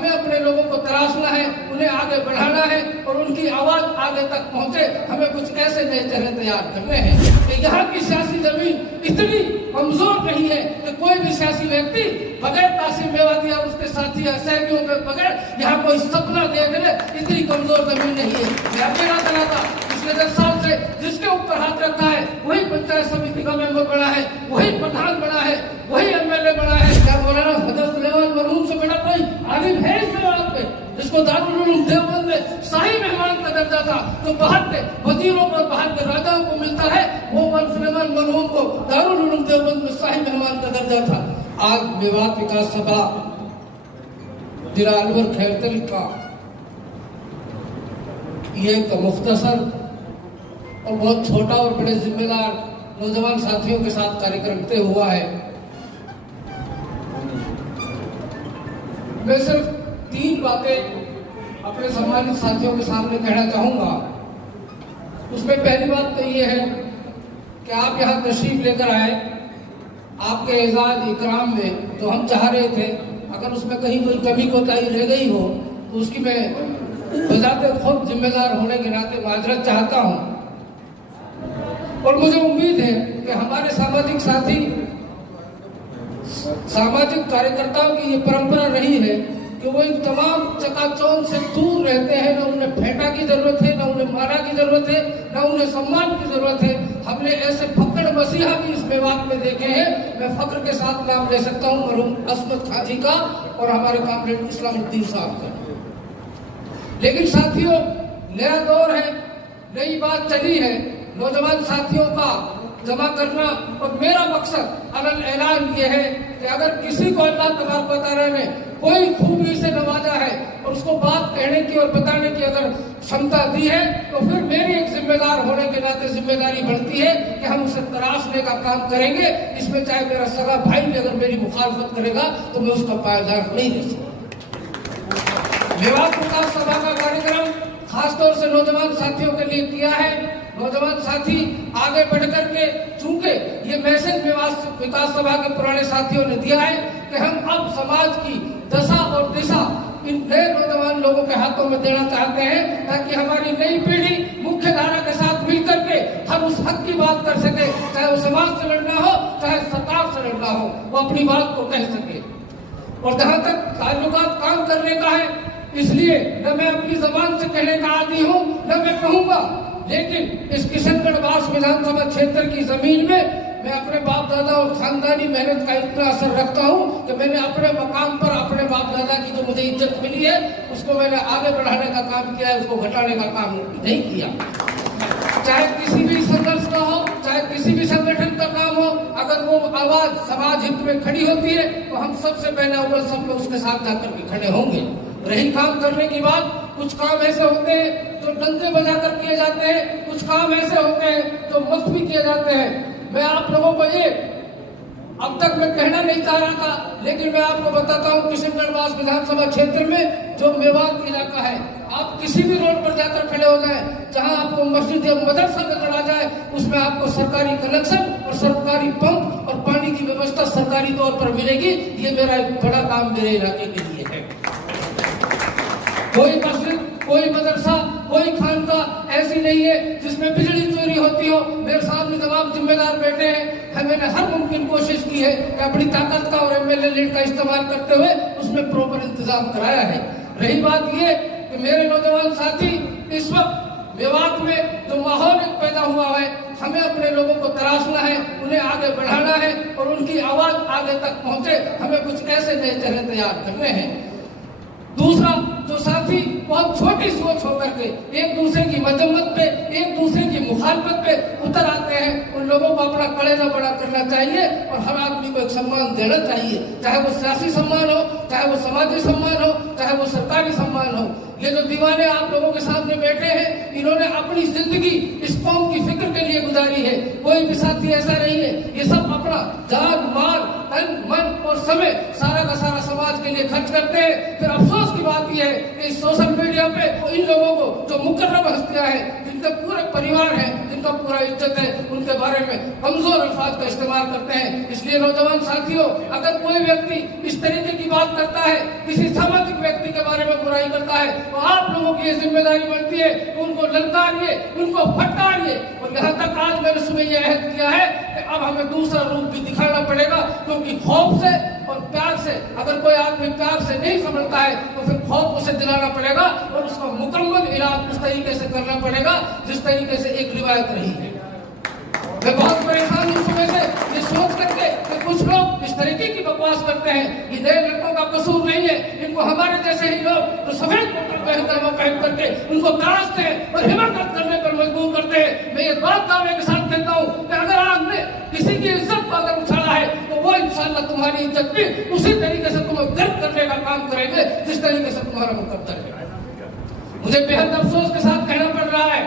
हमें अपने लोगों को तराशना है, उन्हें आगे बढ़ाना है और उनकी आवाज आगे तक पहुंचे। हमें कुछ ऐसे नए चेहरे तैयार करने हैं कि यहाँ की सियासी जमीन इतनी कमजोर नहीं है कि कोई भी सियासी व्यक्ति बगैर कासिम मेवाती और उसके साथी सहयोगियों के बगैर यहाँ कोई सपना देख ले, इतनी कमजोर जमीन नहीं है। मैं अपने रात था पिछले 10 साल से जिसके ऊपर हाथ रखा है वही पंचायत समिति का मेंबर बना है, वही प्रधान बना है, वही एमएलए बना है। क्या मौलाना हजरत सुलेमान मरहूम से बड़ा कोई आलिम है इस जमात पे जिसको दारुल उलूम देवबंद में शाही मेहमान का दर्जा था, जो बाहर के वजीरों और बाहर के राजाओं को मिलता है, वो सुलेमान मरहूम को दारुल उलूम देवबंद में शाही मेहमान का दर्जा था। आज मेवात विकास सभा जिला अलवर खैरतल का ये एक मुख्तसर और बहुत छोटा और बड़े जिम्मेदार नौजवान साथियों के साथ कार्यक्रम तय हुआ है। मैं सिर्फ 3 बातें अपने सम्मानित साथियों के सामने कहना चाहूंगा। उसमें पहली बात तो ये है कि आप यहाँ तशरीफ लेकर आए, आपके एजाज इकराम में तो हम चाह रहे थे अगर उसमें कहीं कोई कमी कोताही रह गई हो तो उसकी मैं बजाते खुद जिम्मेदार होने के नाते माजरत चाहता हूं। और मुझे उम्मीद है कि हमारे सामाजिक साथी, सामाजिक कार्यकर्ताओं की ये परंपरा रही है कि वो इन तमाम चकाचौंध से दूर रहते हैं। न उन्हें फेंटा की जरूरत है, न उन्हें मारा की जरूरत है, न उन्हें सम्मान की जरूरत है। हमने ऐसे फक्र मसीहा भी इस मेवात में देखे हैं। मैं फक्र के साथ नाम ले सकता हूँ मरहूम असमत खां जी का और हमारे कामरेड इस्लामुद्दीन साहब का। लेकिन साथियों, नया दौर है, नई बात चली है, नौजवान साथियों का जमा करना। और मेरा मकसद अलग ऐलान ये है कि अगर किसी को अल्लाह तबारक व तआला ने कोई खूबी से नवाजा है और उसको बात कहने की और बताने की अगर क्षमता दी है तो फिर मेरी एक जिम्मेदार होने के नाते जिम्मेदारी बढ़ती है कि हम उसे तराशने का काम करेंगे। इसमें चाहे मेरा सगा भाई भी अगर मेरी मुखालफत करेगा तो मैं उसका पायदार नहीं दे सकता। मेवात विकास सभा का कार्यक्रम खासतौर से नौजवान साथियों के लिए किया है। नौजवान साथी आगे बढ़ करके, चूंकि ये मैसेज विकास सभा के पुराने साथियों ने दिया है कि हम अब समाज की दशा और दिशा इन नए नौजवान लोगों के हाथों में देना चाहते हैं ताकि हमारी नई पीढ़ी मुख्य धारा के साथ मिल करके हम उस हक की बात कर सके, चाहे वो समाज से लड़ना हो चाहे सरकार से लड़ना हो, वो अपनी बात को कह सके। और जहां तक ताल्लुकात काम करने का है, इसलिए न मैं अपनी जबान से कहने का आदी हूँ न मैं कहूंगा, लेकिन इस किशनगढ़ बास विधानसभा क्षेत्र की जमीन में मैं अपने बाप दादा और खानदानी मेहनत का इतना असर रखता हूँ कि मैंने अपने मकाम पर अपने बाप दादा की जो मुझे इज्जत मिली है उसको मैंने आगे बढ़ाने का काम किया है, उसको घटाने का काम नहीं किया। चाहे किसी भी संघर्ष का हो, चाहे किसी भी संगठन का काम हो, अगर वो आवाज समाज हित में खड़ी होती है तो हम सबसे पहले अव्वल सब लोग उसके साथ जाकर के खड़े होंगे। रही काम करने की बात, कुछ काम ऐसे होते हैं जो डंडे बजाकर किए जाते हैं, कुछ काम ऐसे होते हैं जो मुफ्त भी किए जाते हैं। मैं आप लोगों को ये अब तक मैं कहना नहीं चाह रहा था, लेकिन मैं आपको बताता हूँ किशनगढ़ बास विधानसभा क्षेत्र में जो मेवात इलाका है, आप किसी भी रोड पर जाकर खड़े हो जाए, जहां आपको मस्जिद या मदरसा नजर आ जाए, उसमें आपको सरकारी कनेक्शन और सरकारी पंप और पानी की व्यवस्था सरकारी तौर पर मिलेगी। ये मेरा एक बड़ा काम मेरे इलाके के लिए है। कोई मस्जिद, कोई मदरसा, कोई खानका ऐसी नहीं है जिसमें बिजली चोरी होती हो। मेरे सामने तमाम जिम्मेदार बैठे हैं, मैंने हर मुमकिन कोशिश की है कि अपनी ताकत का और एमएलए लीड का इस्तेमाल करते हुए उसमें प्रॉपर इंतजाम कराया है। रही बात ये कि मेरे नौजवान साथी, इस वक्त मेवात में जो माहौल पैदा हुआ है, हमें अपने लोगों को तराशना है, उन्हें आगे बढ़ाना है और उनकी आवाज आगे तक पहुंचे। हमें कुछ ऐसे नए चेहरे तैयार करने हैं। दूसरा, जो साथी बहुत छोटी सोच होकर के एक दूसरे की मजम्मत पे, एक दूसरे की मुखालफत पे उतर आते हैं, उन लोगों को अपना कलेजा बड़ा करना चाहिए और हर आदमी को एक सम्मान देना चाहिए, चाहे वो सियासी सम्मान हो, चाहे वो समाजी सम्मान हो, चाहे वो सरकारी सम्मान हो। ये जो दीवाने आप लोगों के सामने बैठे हैं, इन्होंने अपनी जिंदगी इस कौम की फिक्र के लिए गुजारी है। कोई भी साथी ऐसा नहीं है, ये सब अपना जान, माल, तन, मन और समय सारा का सारा समाज के लिए खर्च करते हैं। फिर अफसोस की बात यह है कि सोशल मीडिया पे इन लोगों को जो मुकर्रम हस्तियां हैं, जिनके पूरे परिवार हैं, जिनका पूरा इज्जत है, उनके बारे में कमजोर अल्फाज का इस्तेमाल करते हैं। इसलिए नौजवान साथियों, अगर कोई व्यक्ति इस तरीके की बात करता है, किसी सामाजिक व्यक्ति के बारे में बुराई करता है, तो आप लोगों की ये जिम्मेदारी बनती है कि उनको ललकारिए, उनको फटकारिए। और यहाँ तक आज मैंने सुबह यह अहद किया है कि अब हमें दूसरा रूप भी दिखाना पड़ेगा, क्योंकि खौफ से और प्यार से, अगर कोई आदमी प्यार से नहीं समझता है तो फिर खौफ उसे दिलाना पड़ेगा और उसका मुकम्मल इलाज उस तरीके से करना पड़ेगा जिस तरीके से एक रिवायत रही है। मैं बहुत परेशान हूँ सुबह से ये सोच करके कि कुछ लोग इस तरीके की बकवास करते हैं। ये नए लड़कों का कसूर नहीं है, इनको हमारे जैसे ही लोग तो सफेद पहन करके उनको तराशते हैं और हिम्मत करने पर मजबूर करते हैं। मैं ये बात दावे के साथ कहता हूँ कि अगर आपने किसी की इज्जत को अगर उछाला है तो वो इंशाल्लाह तुम्हारी इज्जत भी उसी तरीके से तुम्हें गर्द करने का काम करेंगे जिस तरीके से तुम्हारा मुकद्दर है। मुझे बेहद अफसोस के साथ कहना पड़ रहा है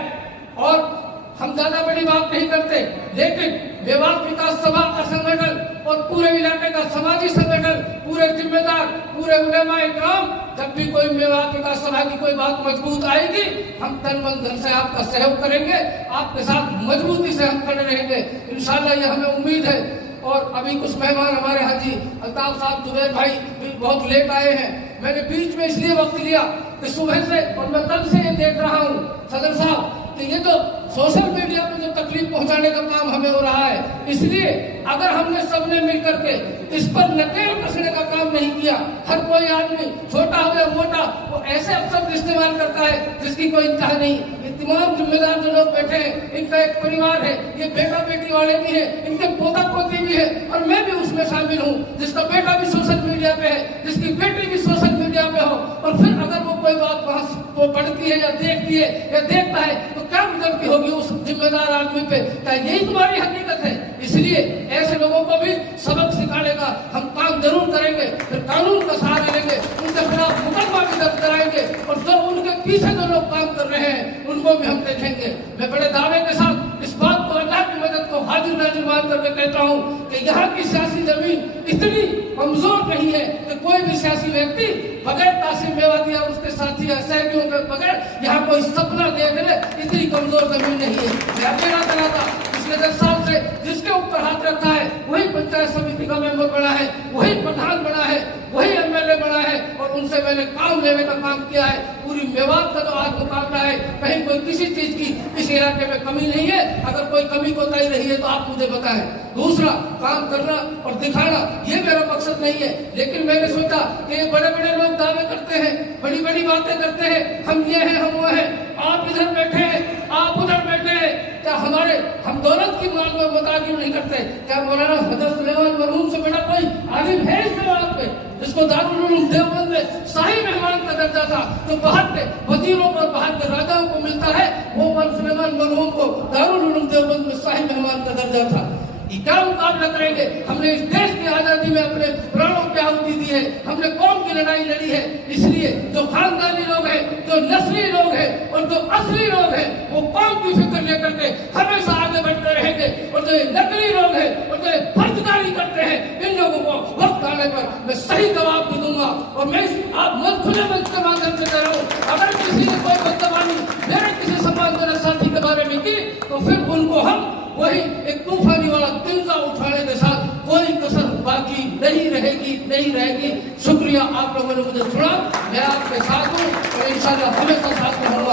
और हम ज्यादा बड़ी बात नहीं करते, लेकिन मेवात विकास सभा का संगठन और पूरे इलाके का समाजी संगठन, पूरे जिम्मेदार, पूरे उलेमाए इकराम, जब भी कोई मेवात विकास सभा की कोई बात मजबूत आएगी, हम तन मन धन से आपका सहयोग करेंगे, आपके साथ मजबूती से हम खड़े रहेंगे इंशाल्लाह, ये हमें उम्मीद है। और अभी कुछ मेहमान हमारे हाजी अल्ताफ साहब, जुबैर भाई भी बहुत लेट आए हैं। मैंने बीच में इसलिए वक्त लिया कि सुबह से और मैं कल से ये देख रहा हूँ सदर साहब कि ये जो सोशल मीडिया पे जो तकलीफ पहुंचाने का काम हमें हो रहा है, इसलिए अगर हमने सबने मिलकर के इस पर नकेल कसने का काम नहीं किया, हर कोई आदमी छोटा हो या मोटा वो ऐसे शब्द इस्तेमाल करता है जिसकी कोई इंतहा नहीं। ये तमाम जिम्मेदार जो लोग बैठे हैं, इनका एक परिवार है, ये बेटा बेटी वाले भी है, इनके पोता पोती भी है और मैं भी उसमें शामिल हूँ, जिसका बेटा भी सोशल मीडिया पे है, जिसकी बेटी भी सोशल मीडिया पे हो, और फिर अगर वो कोई बात वहां वो पढ़ती है या देखती है या देखता है तो क्या गुजरती होगी उस जिम्मेदार आदमी पे? क्या यही तुम्हारी हकीकत है? इसलिए ऐसे लोगों को भी सबक सिखाने का हम काम जरूर करेंगे, फिर कानून का सहारा लेंगे, उनके खिलाफ मुकदमा भी दर्ज कराएंगे और जो उनके पीछे जो लोग काम कर रहे हैं उनको भी हम देखेंगे। मैं बड़े दावे के साथ इस बात को, अल्लाह की मदद को हाजिर नाजिर मान करके कहता हूँ कि यहाँ की सियासी जमीन इतनी कमजोर नहीं है कि कोई भी सियासी व्यक्ति बगैर तासीम मेवाती और उसके साथी या सहयोगियों के बगैर यहाँ कोई सपना देख ले, इतनी कमजोर जमीन नहीं है। मैं अकेला चला था पिछले 10 साल से, जिसके ऊपर हाथ रखा है वही पंचायत समिति का मेंबर बना है, वही प्रधान बना है, वही एमएलए बना है और उनसे मैंने काम लेने का काम किया है। पूरी मेवात का जो आज मुकाबला है, कहीं कोई किसी चीज की इस इलाके में कमी नहीं है। अगर कोई कमी कोताही रही है तो आप मुझे बताएं। दूसरा, काम करना और दिखाना ये मेरा मकसद नहीं है, लेकिन मैंने सोचा कि बड़े बड़े लोग दावे करते हैं, बड़ी बड़ी बातें करते हैं, हम ये हैं हम वो हैं, आप इधर बैठे हैं आप उधर बैठे हैं, क्या हम दौलत की मांग में मुताकिब नहीं करते? क्या मौलाना हजरत सुलेमान मरहूम से बड़ा कोई आलिम है इस जमात पे जिसको दारुल उलूम देवबंद में शाही मेहमान का दर्जा था, जो बाहर के वजीरों और बाहर के राजाओं को मिलता है, वो सुलेमान मरहूम को दारुल उलूम देवबंद में शाही मेहमान का दर्जा था। क्या मुकाबला करेंगे? हमने इस देश की आजादी में अपने प्राणों की आहुति दी है, हमने कौम की लड़ाई लड़ी है। इसलिए जो खानदानी लोग हैं, जो नस्ली लोग हैं और जो असली लोग हैं, वो कौम की फिक्र लेकर के हमेशा आगे बढ़ते रहेंगे। और जो नकली लोग हैं और जो फर्जदारी करते हैं, इन लोगों को वक्त आने पर मैं सही जवाब भी दूंगा। और मैं आप मन खुले मंच के माध्यम से कह रहा हूँ, अगर किसी ने कोई बदतमीजी मेरे किसी सम्मानजनक साथी के बारे में की तो फिर उनको हम वही एक तूफानी वाला तिनका उठाने के साथ कोई कसर बाकी नहीं रहेगी। शुक्रिया, आप लोगों ने मुझे सुना, मैं आपके साथ हूँ और इंशाल्लाह हमेशा साथ में रहूंगा।